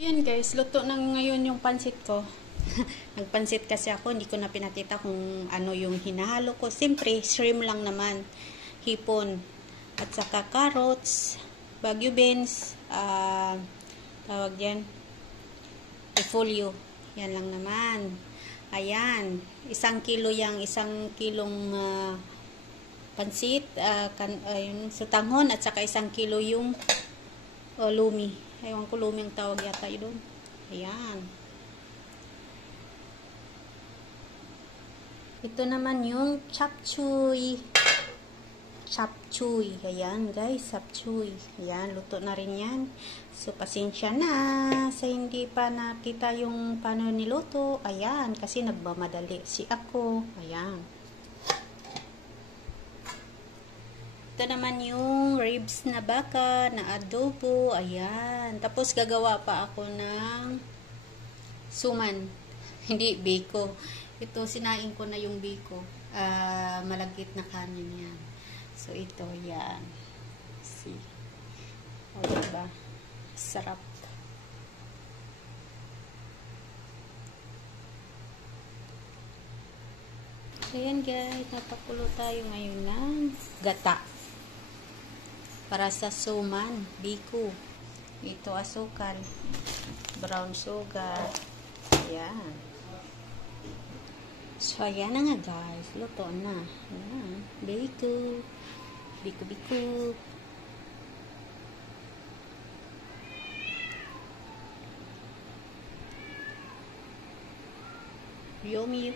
Ayan guys, luto na ngayon yung pansit ko. Nagpansit kasi ako, hindi ko na pinakita kung ano yung hinahalo ko. Siyempre, shrimp lang naman. Hipon. At saka carrots, Baguio beans, tawag yan, repolyo. Yan lang naman. Ayan, 1 kilo isang kilong pansit, yung sutanghon, at saka 1 kilo yung lumi. Ewan ko, lumi ang tawag yata yun doon. Ayan. Ito naman yung chapchuy. Chapchuy. Ayan guys, chapchuy. Ayan, luto na rin yan. So, pasensya na sa hindi pa nakita yung paano niluto. Ayan, kasi nagmamadali si ako. Ayan. Ito naman yung ribs na baka na adobo. Ayan. Tapos gagawa pa ako ng suman. Hindi, biko. Ito, sinain ko na yung biko. Malagkit na kanin yan. So, ito, yan. See. O, diba? Sarap. Ayan guys, napakulo tayo ngayon ng gata. Para sa suman, biko. Ito asukal, brown sugar. Ayan. So, ayan na nga guys. Luto na. Ayan. Biko. Biko. Yummy.